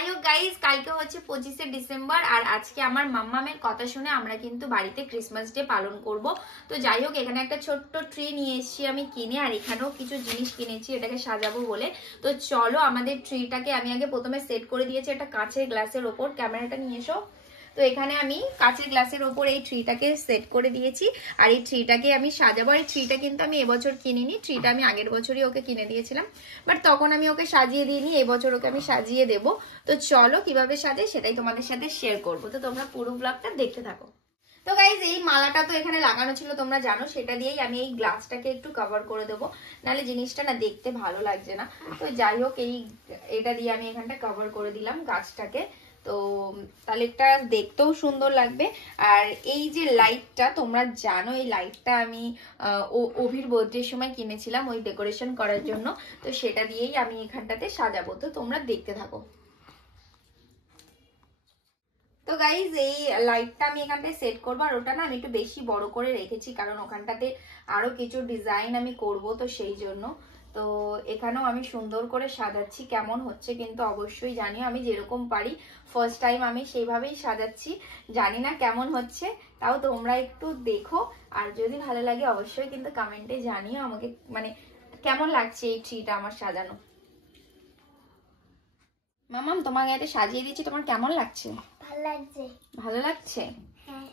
যাই হোক গাইস, কালকে হচ্ছে 25শে ডিসেম্বর আর আজকে আমার মাম্মামের কথা শুনে আমরা কিন্তু বাড়িতে ক্রিসমাস ডে পালন করব। তো যাই হোক, এখানে একটা ছোট্ট ট্রি নিয়ে এসেছি আমি কিনে, আর এখানেও কিছু জিনিস কিনেছি এটাকে সাজাবো বলে। তো চলো আমাদের ট্রিটাকে আমি আগে প্রথমে সেট করে দিয়েছি একটা কাঁচের গ্লাসের ওপর। ক্যামেরাটা নিয়ে এসো। তো এখানে আমি কাঁচের গ্লাসের ওপর এই ট্রিটাকে সেট করে দিয়েছি, আর এই ট্রিটাকে আমি সাজাবো। এই ট্রিটা কিন্তু আমি এবছর কিনিনি, ট্রিটা আমি আগের বছরই ওকে কিনে দিয়েছিলাম, বাট তখন আমি ওকে সাজিয়ে দিইনি, এবছর ওকে আমি সাজিয়ে দেব। তো চলো কিভাবে সাজে সেটাই তোমাদের সাথে শেয়ার করবো, তো তোমরা পুরো ব্লগটা দেখতে থাকো। তো গাইজ, এই মালাটা তো এখানে লাগানো ছিল তোমরা জানো, সেটা দিয়েই আমি এই গ্লাসটাকে একটু কভার করে দেবো, নাহলে জিনিসটা না দেখতে ভালো লাগছে না। তো যাই হোক, এটা দিয়ে আমি এখানটা কভার করে দিলাম গাছটাকে, তো তাহলে একটা দেখতেও সুন্দর লাগবে। আর এই যে লাইটটা তোমরা জানো, এই লাইটটা আমি অভির বার্থডের সময় কিনেছিলাম ওই ডেকোরেশন করার জন্য, তো সেটা দিয়েই আমি এখানটাতে সাজাবো, তো তোমরা দেখতে থাকো। তো গাইজ, এই লাইটটা আমি এখানটায় সেট করবো, আর ওটা না আমি একটু বেশি বড় করে রেখেছি কারণ ওখানটাতে আরো কিছু ডিজাইন আমি করব, তো সেই জন্য। তো এখানেও আমি সুন্দর করে সাজাচ্ছি, কেমন হচ্ছে কিন্তু অবশ্যই জানিও। আমি যেরকম পারি ফার্স্ট টাইম আমি সেইভাবেই সাজাচ্ছি, জানি না কেমন হচ্ছে, তাও তোমরা একটু দেখো, আর যদি ভালো লাগে অবশ্যই কিন্তু কমেন্টে জানিও আমাকে, মানে কেমন লাগছে এই ট্রিটা আমার সাজানো। মামাম, তোমাকে এতে সাজিয়ে দিচ্ছি, তোমার কেমন লাগছে? ভালো লাগছে। ভালো লাগছে?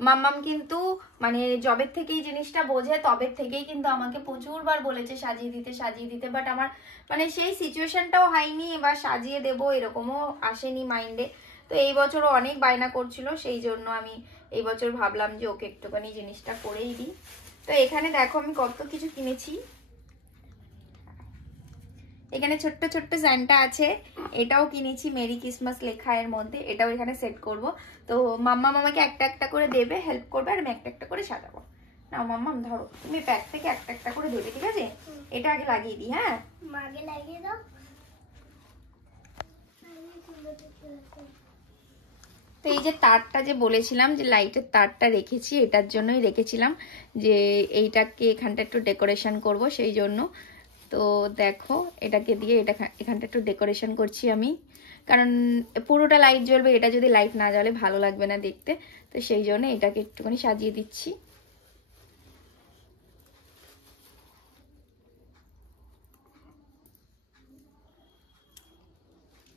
মাম্মাম কিন্তু মানে জবের থেকেই জিনিসটা বোঝে, তবে থেকেই কিন্তু আমাকে প্রচুরবার বলেছে সাজিয়ে দিতে, বাট আমার মানে সেই সিচুয়েশনটাও হয়নি, এবার সাজিয়ে দেবো এরকমও আসেনি মাইন্ডে। তো এই বছরও অনেক বায়না করছিল, সেই জন্য আমি এই বছর ভাবলাম যে ওকে একটুখানি জিনিসটা করেই দিই। তো এখানে দেখো আমি কত কিছু কিনেছি। এখানে ছোট্ট ছোট্ট স্যান্টা আছে, এটাও কিনেছি মেরি ক্রিসমাস লেখা এর মধ্যে, এটাও এখানে সেট করব। তো মাম্মা মামাকে একটা একটা করে দেবে, হেল্প করবে, আর আমি একটা একটা করে সাজাবো। নাও মাম্মাম, ধরো তুমি প্যাক থেকে একটা একটা করে দেবে, ঠিক আছে? এটা আগে লাগিয়ে দিই। হ্যাঁ, আগে লাগিয়ে দাও। তো এই যে তারটা যে বলেছিলাম যে লাইটের তারটা রেখেছি, এটার জন্যই রেখেছিলাম যে এইটাকে এখানটা একটু ডেকোরেশন করব, সেই জন্য। তো দেখো এটাকে দিয়ে এখানটা একটু ডেকোরেশন করছি আমি, কারণ পুরোটা লাইট জ্বলবে, এটা যদি লাইট না জ্বলে ভালো লাগবে না দেখতে, তো সেই জন্য এটাকে একটুখানি সাজিয়ে দিচ্ছি।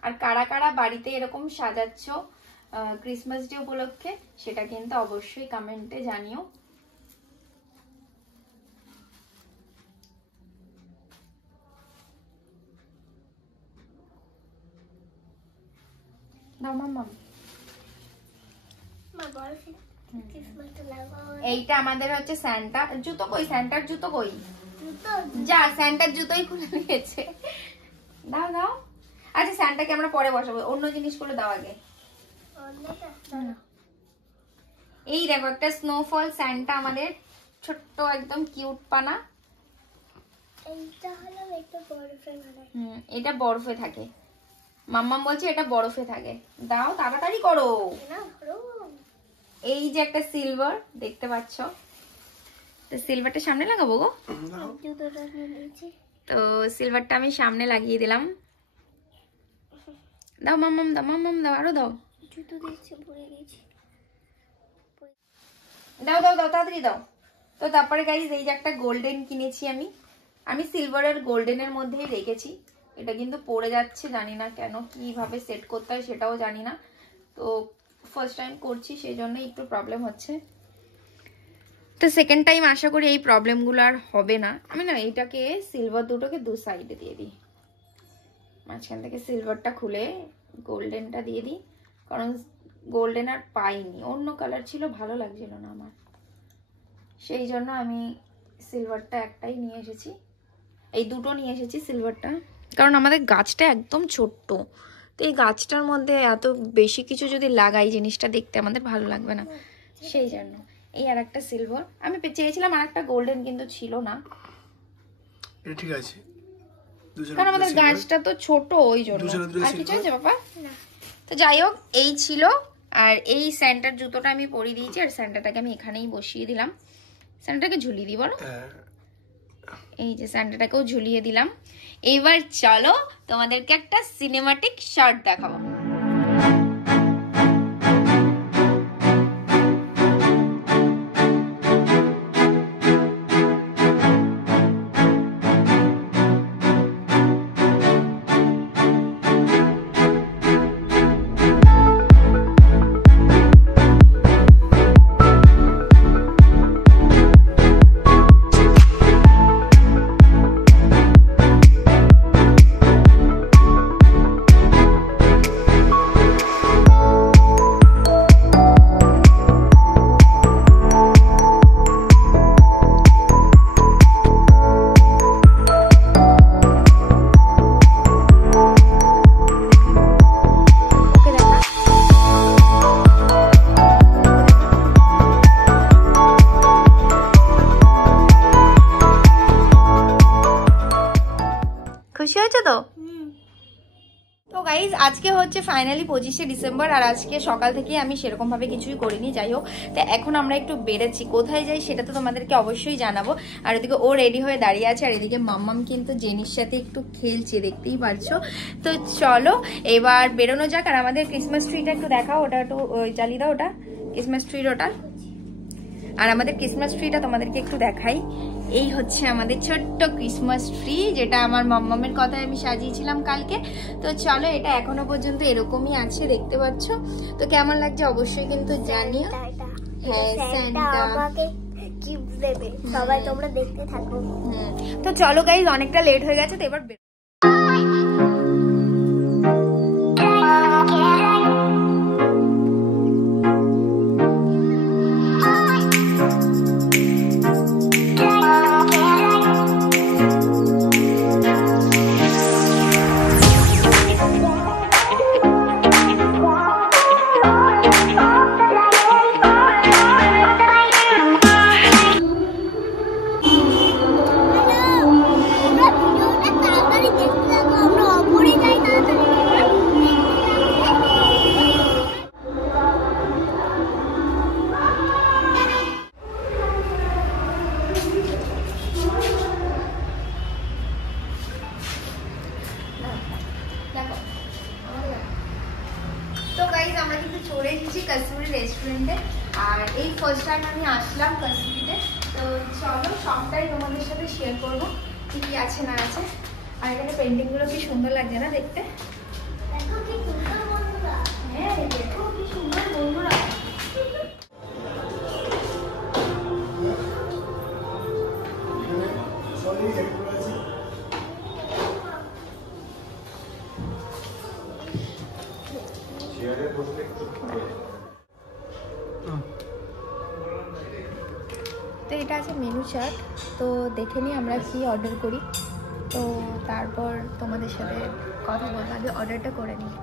আর কারা কারা বাড়িতে এরকম সাজাচ্ছ ক্রিসমাস ডে উপলক্ষে সেটা কিন্তু অবশ্যই কমেন্টে জানিও। দাও মাম্মা। এইটা আমাদের হচ্ছে স্যান্টা জুতো, কই স্যান্টার জুতো কই? যা, স্যান্টার জুতোই খুলে নিয়েছে। দাও দাও। আচ্ছা, স্যান্টাকে আমরা পরে বসাবো, অন্য জিনিসগুলো দাও আগে। এই দেখো একটা স্নোফল স্যান্টা আমাদের, ছোট্ট একদম কিউট পানা। এটা বরফে থাকে, মাম্মাম বলছে এটা বরফে থাকে। দাও তাড়াতাড়ি করো। এই যে একটা সিলভার দেখতে পাচ্ছ, তো সিলভারটা সামনে লাগাবো গো। তো সিলভারটা আমি সামনে লাগিয়ে দিলাম। দাও মাম্মাম, দাও মাম্মাম, দাও আরো দাও। দাও দাও দাও, তাড়াতাড়ি দাও। তো তারপরে গাইজ, এই যে একটা গোল্ডেন কিনেছি আমি সিলভার আর গোল্ডেনের মধ্যেই রেখেছি। এটা কিন্তু পড়ে যাচ্ছে, জানি না কেন, কিভাবে সেট করতে হয় সেটাও জানি না, তো ফার্স্ট টাইম করছি সেই জন্য একটু প্রবলেম হচ্ছে। তো সেকেন্ড টাইম আশা করি এই প্রবলেমগুলো আর হবে না। আমি না এইটাকে সিলভার দুটোকে দু সাইডে দিয়ে দিই, মাঝখান থেকে সিলভারটা খুলে গোল্ডেনটা দিয়ে দিই, কারণ গোল্ডেন আর পাইনি, অন্য কালার ছিল ভালো লাগছিল না আমার, সেই জন্য আমি সিলভারটা একটাই নিয়ে এসেছি, এই দুটো নিয়ে এসেছি সিলভারটা, কারণ আমাদের গাছটা একদম ছোট্ট, তো এই গাছটার মধ্যে এত বেশি কিছু যদি লাগাই জিনিসটা দেখতে আমাদের ভালো লাগবে না, সেই জন্য। এই আর একটা সিলভার আমি চেয়েছিলাম, আর একটা গোল্ডেন কিন্তু ছিল না, ঠিক আছে, কারণ আমাদের গাছটা তো ছোট ওই জন্য। আর কিছু আছে বাবা? তো যাই হোক, এই ছিল। আর এই স্যান্টার জুতোটা আমি পরিয়ে দিয়েছি, আর স্যান্টাটাকে আমি এখানেই বসিয়ে দিলাম। স্যান্টাটাকে ঝুলিয়ে দিই বলো, এই যে স্যান্টাটাকেও ঝুলিয়ে দিলাম। এইবার চলো তোমাদেরকে একটা সিনেমাটিক শট দেখাবো। খুশি হয়েছে তো? তো গাইজ আজকে হচ্ছে ফাইনালি 25শে ডিসেম্বর, আর আজকে সকাল থেকে আমি সেরকম ভাবে কিছুই করিনি। যাই হোক, তো এখন আমরা একটু বেরোচ্ছি, কোথায় যাই সেটা তো তোমাদেরকে অবশ্যই জানাবো। আর ওদিকে ও রেডি হয়ে দাঁড়িয়ে আছে, আর এদিকে মাম্মাম কিন্তু জেনির সাথে একটু খেলছে, দেখতেই পারছো। তো চলো এবার বেরোনো যাক। আর আমাদের ক্রিসমাস ট্রিটা একটু দেখাও, ওটা একটু জ্বালিয়ে দাও, ওটা ক্রিসমাস ট্রির ওটা। আর আমাদের ক্রিসমাস ট্রিটা তোমাদেরকে একটু দেখাই। এই হচ্ছে আমাদের ছোট্ট ক্রিসমাস ট্রি, যেটা আমার মাম্মামের কথায় আমি সাজিয়েছিলাম কালকে। তো চলো, এটা এখনো পর্যন্ত এরকমই আছে, দেখতে পাচ্ছ। তো কেমন লাগছে অবশ্যই কিন্তু জানিও। হ্যাঁ, সান্টা আমাকে গিফট দেবে, সবাই তোমরা দেখতে থাকো। তো চলো গাইজ, অনেকটা লেট হয়ে গেছে, তো এবার আমরা কিন্তু চলে এসেছি কাশ্মীরি রেস্টুরেন্টে। আর এই ফার্স্ট টাইম আমি আসলাম কাশ্মীরিতে। তো চলো সবটাই তোমাদের সাথে শেয়ার করবো, কি কি আছে না আছে। আর এখানে পেন্টিংগুলো কি সুন্দর লাগছে না দেখতে? দেখো কি সুন্দর বন্ধুরা। হ্যাঁ, দেখো কি সুন্দর বন্ধুরা। তো এটা আছে মেনু চার্ট, তো দেখে নিই আমরা কি অর্ডার করি। তো তারপর তোমাদের সাথে কথা বলবো, আগে অর্ডারটা করে নিই।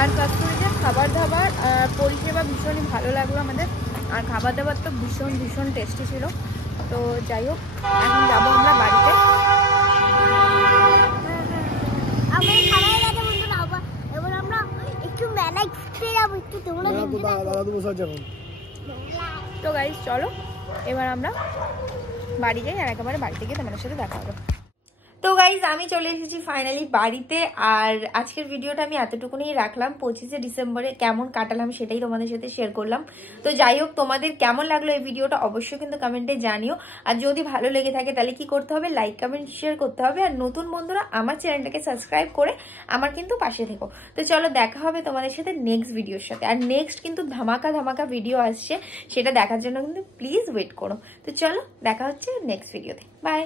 আর কাশ্মীরের খাবার দাবার পরিষেবা ভীষণই ভালো লাগলো আমাদের। আর খাবার দাবার তো ভীষণ ভীষণ টেস্টি ছিল। তো যাই হোক, এখন যাবো আমরা বাড়িতে। আমার খাবার দাদা বন্ধুরা, এবার একটু তোমরা দেখতে থাকো। তো গাইস চলো এবার আমরা বাড়ি যাই আর একেবারে বাড়ি থেকে তোমাদের সাথে দেখা হবে। তো গাইজ আমি চলে এসেছি ফাইনালি বাড়িতে। আর আজকের ভিডিওটা আমি এতটুকুনি রাখলাম। 25শে ডিসেম্বরে কেমন কাটালাম সেটাই তোমাদের সাথে শেয়ার করলাম। তো যাই হোক, তোমাদের কেমন লাগলো এই ভিডিওটা অবশ্যই কিন্তু কমেন্টে জানিও। আর যদি ভালো লেগে থাকে তাহলে কি করতে হবে, লাইক কমেন্ট শেয়ার করতে হবে। আর নতুন বন্ধুরা আমার চ্যানেলটাকে সাবস্ক্রাইব করে আমার কিন্তু পাশে থেকো। তো চলো দেখা হবে তোমাদের সাথে নেক্সট ভিডিওর সাথে। আর নেক্সট কিন্তু ধামাকা ধামাকা ভিডিও আসছে, সেটা দেখার জন্য কিন্তু প্লিজ ওয়েট করো। তো চলো দেখা হচ্ছে নেক্সট ভিডিওতে। বাই।